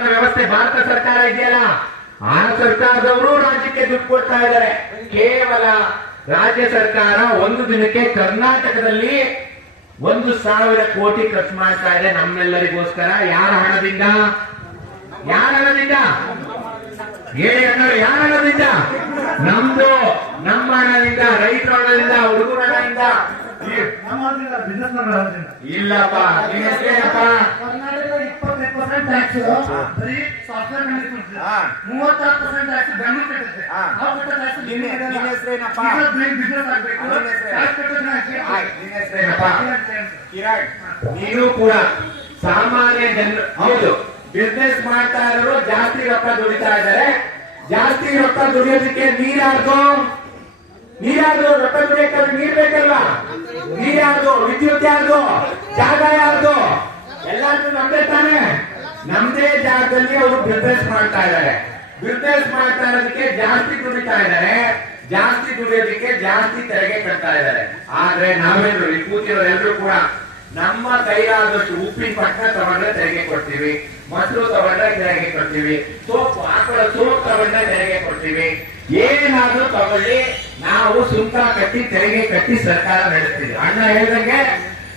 ವ್ಯವಸ್ಥೆ ಭಾರತ ಸರ್ಕಾರ ಇದೆಯಲ್ಲ? ಆ ಸರ್ಕಾರದವರು ರಾಜ್ಯಕ್ಕೆ ದುಡ್ಡು ಕೊಡ್ತಾ ಇದ್ದಾರೆ. ಕೇವಲ ರಾಜ್ಯ ಸರ್ಕಾರ ಒಂದು ದಿನಕ್ಕೆ ಕರ್ನಾಟಕದಲ್ಲಿ ಒಂದು ಸಾವಿರ ಕೋಟಿ ಖರ್ಚು ಮಾಡ್ತಾ ಇದೆ ನಮ್ಮೆಲ್ಲರಿಗೋಸ್ಕರ. ಯಾರ ಹಣದಿಂದ? ಯಾರ ಹಣದಿಂದ? ಹೇಳಿ ಅಣ್ಣ ಯಾರ ಹಣದಿಂದ? ನಮ್ದು ನಮ್ಮ ಹಣದಿಂದ ರೈತರ ಹಣದಿಂದ ಹುಡುಗರ ಹಣದಿಂದ. ಇಲ್ಲಪ್ಪ ಇಪ್ಪತ್ತೈದು ಪರ್ಸೆಂಟ್ ಟ್ಯಾಕ್ಸ್ ಬರೀ ಸಾಫ್ಟ್ವೇರ್ ಮೇಲೆ ಕೊಡ್ತಿದೆ ಹಾ. ಮೂವತ್ತಾರು ಪರ್ಸೆಂಟ್ ಟ್ಯಾಕ್ಸ್ ಬೆಂಗಳೂರು ಕಟ್ಟುತ್ತೆ ಹಾ. ನಾವು ಕಟ್ಟೋ ಟ್ಯಾಕ್ಸ್ ನಿನ್ನ- ನಿನ್ನ ಹೆಸ್ರೇನಪ್ಪ? ಬಿಸ್ನೆಸ್ ಆಗ್ಬೇಕು. ನಿನ್ನ ಹೆಸ್ರೇನು? ಟ್ಯಾಕ್ಸ್ ಕಟ್ಟೋದು ನಿನ್ನ ಹೆಸರೇನಪ್ಪ ಕಿರಣ್. ನೀನು ಕೂಡ ಸಾಮಾನ್ಯ ಜನ ಹೌದು. ಬಿಸ್ನೆಸ್ ಮಾಡ್ತಾ ಇರೋರು ಜಾಸ್ತಿ ರೊಕ್ಕ ದುಡಿತಾ ಇದ್ದಾರೆ. ಜಾಸ್ತಿ ರೊಕ್ಕ ದುಡಿಯೋದಕ್ಕೆ ನೀರಾದ್ರು ನೀರಾದ್ರು ರೊಕ್ಕ ದುಡಿಯಕ್ಕೆ ನೀರ್ ಬೇಕಲ್ವಾ? ನೀರ್ಯಾರ್ದು ವಿದ್ಯುತ್ ಯಾರ್ದು? ಜಾಗ ಯಾರ್ದು? ನಮ್ದೇ ಜಾಗದಲ್ಲಿ ಅವರು ಬಿಸ್ನೆಸ್ ಮಾಡ್ತಾ ಇದ್ದಾರೆ. ಬಿಸ್ನೆಸ್ ಮಾಡ್ತಾ ಇರೋದಕ್ಕೆ ಜಾಸ್ತಿ ದುಡಿತಾ ಇದ್ದಾರೆ. ಜಾಸ್ತಿ ದುಡಿಯೋದಕ್ಕೆ ಜಾಸ್ತಿ ತೆರಿಗೆ ಕಟ್ತಾ ಇದ್ದಾರೆ. ಆದ್ರೆ ನಾವೇನು ಇಲ್ಲಿ ಕೂತಿರೋರೆಲ್ಲರೂ ಕೂಡ ನಮ್ಮ ಕೈಲಾದಷ್ಟು ಉಪ್ಪಿನ ಪಟ್ಟಣ ತಗೊಂಡ್ರೆ ತೆರಿಗೆ ಕೊಡ್ತೀವಿ, ಮೊಸರು ತಗೊಂಡ್ರೆ ತೆರಿಗೆ ಕೊಡ್ತೀವಿ, ಸೋಪ್, ಆಕಳ ಸೋಪ್ ತಗೊಂಡ್ರೆ ತೆರಿಗೆ ಕೊಡ್ತೀವಿ. ಏನಾದ್ರೂ ತಗೊಳ್ಳಿ, ನಾವು ಸುಂಕ ಕಟ್ಟಿ ತೆರಿಗೆ ಕಟ್ಟಿ ಸರ್ಕಾರ ನಡೆಸ್ತೀವಿ ಅಣ್ಣ ಹೇಳ್ದಂಗೆ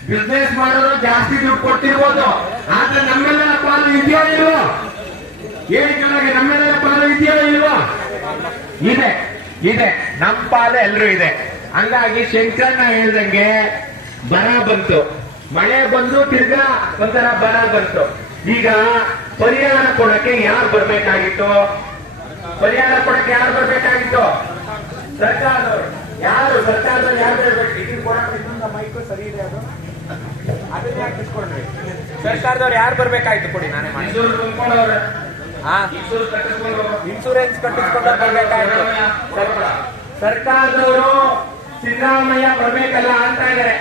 ಬಿಸ್ನೆಸ್ ಮಾಡೋರು ಜಾಸ್ತಿ ದುಡ್ಡು ಕೊಟ್ಟಿರ್ಬೋದು. ಆದ್ರೆ ನಮ್ಮೆಲ್ಲರ ಪಾಲು ಇದೆಯೋ ಇಲ್ವೋ? ಹೇಳಿ ಕೆಳಗೆ ನಮ್ಮೆಲ್ಲರ ಪಾಲು ಇದೆಯೋ ಇಲ್ವೋ? ಇದೆ ಇದೆ. ನಮ್ಮ ಪಾಲು ಎಲ್ರೂ ಇದೆ. ಹಂಗಾಗಿ ಶಂಕರಣ್ಣ ಹೇಳ್ದಂಗೆ ಬರ ಬಂತು. ಮಳೆ ಬಂದು ತಿರ್ಗಾ ಒಂಥರ ಬರ ಬಂತು. ಈಗ ಪರಿಹಾರ ಕೊಡಕ್ಕೆ ಯಾರು ಬರ್ಬೇಕಾಗಿತ್ತು? ಪರಿಹಾರ ಕೊಡಕ್ಕೆ ಯಾರು ಬರ್ಬೇಕಾಗಿತ್ತು? ಸರ್ಕಾರದವರು. ಯಾರು ಸರ್ಕಾರದವ್ರು ಯಾರು ಬರ್ಬೇಕು? ಇದನ್ನ ಕೊಡಕ್ಕೆ ಮೈಕ್ ಸರಿ ಇದೆ ಅದು. ಅದನ್ನ ಯಾಕೆ ಇಟ್ಕೊಂಡ್ರಿ ಸರ್ಕಾರದವ್ರು ಯಾರು ಬರ್ಬೇಕಾಯ್ತು ಕೊಡಿ ನಾನೇ ಮಾಡಿ ಇನ್ಸೂರೆನ್ಸ್ ಕಟ್ಟಿಸ್ಕೊಂಡು ಬರ್ಬೇಕಾಯ್ತು. ಸರ್ಕಾರದವರು ಸಿದ್ದರಾಮಯ್ಯ ಬರ್ಬೇಕಲ್ಲ ಅಂತ ಇದಾರೆ.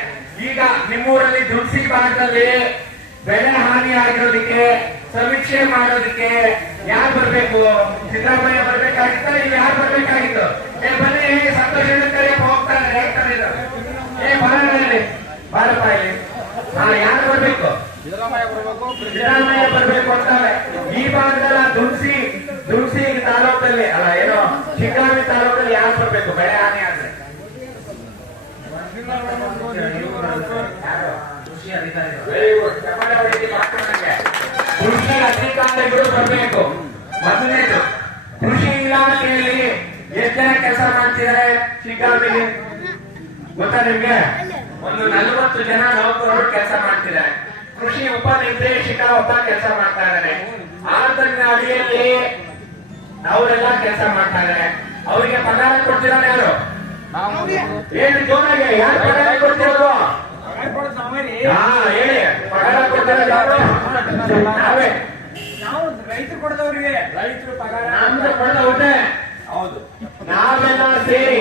ಈಗ ನಿಮ್ಮೂರಲ್ಲಿ ದುಡ್ಸಿ ಭಾಗದಲ್ಲಿ ಬೆಳೆ ಹಾನಿ ಆಗಿರೋದಕ್ಕೆ ಸಮೀಕ್ಷೆ ಮಾಡೋದಕ್ಕೆ ಯಾರು ಬರ್ಬೇಕು? ಸಿದ್ದರಾಮಯ್ಯ ಬರ್ಬೇಕಾಗಿತ್ತ ಇಲ್ಲಿ ಯಾರು ಬರ್ಬೇಕಾಗಿತ್ತು ಏ ಬನ್ನಿ ಸಂತೋಷ ಕರೆಯಪ್ಪ ಹೋಗ್ತಾರೆ ಹೇಳ್ತಾರೆ ಇದು. ಏ ಬಾರಲ್ಲಿ ಬಾರಪ್ಪ ಇಲ್ಲಿ ಹಾ ಯಾರು ಬರ್ಬೇಕು ಸಿದ್ದರಾಮಯ್ಯ ಬರ್ಬೇಕು ಸಿದ್ದರಾಮಯ್ಯ ಬರಬೇಕು ಅಂತಾರೆ ಈ ಭಾಗದಲ್ಲ ದುಡ್ಸಿ ದುಡ್ಸಿ ತಾಲೂಕಲ್ಲಿ ಅಲ್ಲ ಏನೋ ಶಿಗ್ಗಾವಿ ತಾಲೂಕಲ್ಲಿ ಯಾರು ಬರ್ಬೇಕು ಬೆಳೆ ಹಾನಿ ಆದ್ರೆ. ಕೃಷಿ ಅಧಿಕಾರಿಗಳು ಬರಬೇಕು ಮೊದಲನೇದು ಕೃಷಿ ಇಲಾಖೆಯಲ್ಲಿ ಎಷ್ಟು ಜನ ಕೆಲಸ ಮಾಡ್ತಿದ್ದಾರೆ ಶಿಗ್ಗಾವಿಲಿ ಗೊತ್ತಾ ನಿಮ್ಗೆ ಒಂದು ನಲವತ್ತು ಜನ ನೌಕರರು ಕೆಲಸ ಮಾಡ್ತಿದ್ದಾರೆ ಕೃಷಿ ಉಪನಿರ್ದೇಶಕ ಒಬ್ಬ ಕೆಲಸ ಮಾಡ್ತಾ ಇದ್ದಾರೆ ಆತನ ಅಡಿಯಲ್ಲಿ ಅವರೆಲ್ಲ ಕೆಲಸ ಮಾಡ್ತಾ ಇದ್ದಾರೆ ಅವರಿಗೆ ಪಗಾರ ಕೊಡ್ತಿರೋರು ಯಾರು? ಏನು ಜೋರಾಗಿ ಯಾರು ಪಗಾರ ಕೊಡ್ತಿರೋದು? ಹಾ ಹೇಳಿ ಪಗಾರ ಕೊಡ್ತಾರೆ ಯಾರು? ನಾವೇ. ನಾವು ರೈತರು ಕೊಡದವ್ರಿಗೆ ರೈತರು ಪಗಾರ ನಮ್ದು ಕೊಡದವ್ರೆ ಹೌದು. ನಾವೆಲ್ಲ ಸೇರಿ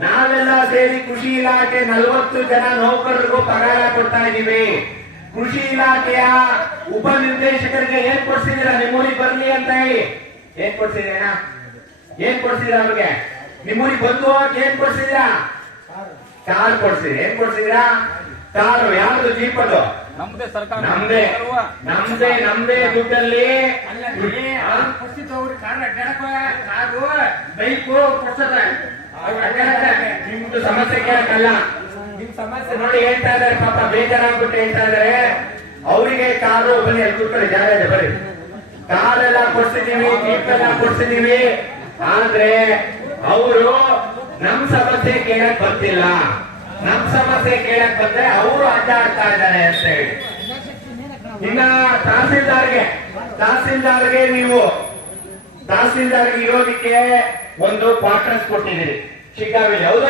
ನಾವೆಲ್ಲ ಸೇರಿ ಕೃಷಿ ಇಲಾಖೆ ನಲ್ವತ್ತು ಜನ ನೌಕರರಿಗೂ ಪಗಾರ ಕೊಡ್ತಾ ಇದೀವಿ. ಕೃಷಿ ಇಲಾಖೆಯ ಉಪನಿರ್ದೇಶಕರಿಗೆ ಏನ್ ಕೊಡ್ಸಿದೀರಾ ನಿಮ್ಮೂರಿಗೆ ಬರ್ಲಿ ಅಂತ ಹೇಳಿ. ಏನ್ ಕೊಡ್ಸಿದೀರಾ ಏನ್ ಕೊಡ್ಸಿದೀರಾ ಅವ್ರಿಗೆ? ನಿಮ್ಮೂರಿಗೆ ಬಂದು ಹೋಗಕ್ಕೆ ಏನ್ ಕೊಡ್ಸಿದೀರಾ? ಕಾರ್ ಕೊಡ್ಸಿದ್ರಿ. ಏನ್ ಕೊಡ್ಸಿದೀರಾ? ಕಾರು. ಯಾವ್ದು ಜೀಪ್ ಅದು ನಮ್ದೇ ಸರ್ಕಾರ. ನಮ್ದೇ. ನಮ್ದೇ ನಮ್ದೇ ದುಡ್ಡಲ್ಲಿ. ಕಾರು ಬೈಕು ಕೊಡ್ಸದ ನಿಮ್ದು ಸಮಸ್ಯೆ ಕೇಳಕ್ಕಲ್ಲ. ಸಮಸ್ಯೆ ನೋಡಿ ಹೇಳ್ತಾ ಇದಾರೆ ಪಾಪ ಬೇಜಾರಾಗ್ಬಿಟ್ಟು ಹೇಳ್ತಾ ಇದಾರೆ ಅವರಿಗೆ ಕಾರು ಬನ್ನಿ, ಅಲ್ಲಿ ಕೂತ್ಕೊಳ್ಳಿ, ಜಾಗ ಇದೆ, ಬರ್ರಿ. ಕಾಲೆಲ್ಲ ಕೊಡ್ಸಿದೀವಿ ಜೀಪ್ ಎಲ್ಲ ಕೊಡ್ಸಿದೀವಿ. ಆದ್ರೆ ಅವರು ನಮ್ ಸಮಸ್ಯೆ ಕೇಳಕ್ ಬರ್ತಿಲ್ಲ. ನಮ್ ಸಮಸ್ಯೆ ಕೇಳಕ್ ಬಂದ್ರೆ ಅವರು ಆಡ್ತಾ ಇದ್ದಾರೆ ಅಂತ ಹೇಳಿ. ಇನ್ನ ತಹಸೀಲ್ದಾರ್ಗೆ ತಹಸೀಲ್ದಾರ್ಗೆ ನೀವು, ತಹಸೀಲ್ದಾರ್ಗೆ ಇರೋದಕ್ಕೆ ಒಂದು ಕ್ವಾರ್ಟರ್ಸ್ ಕೊಟ್ಟಿದ್ದೀರಿ. ಶಿಗ್ಗಾವಿ ಹೌದಾ?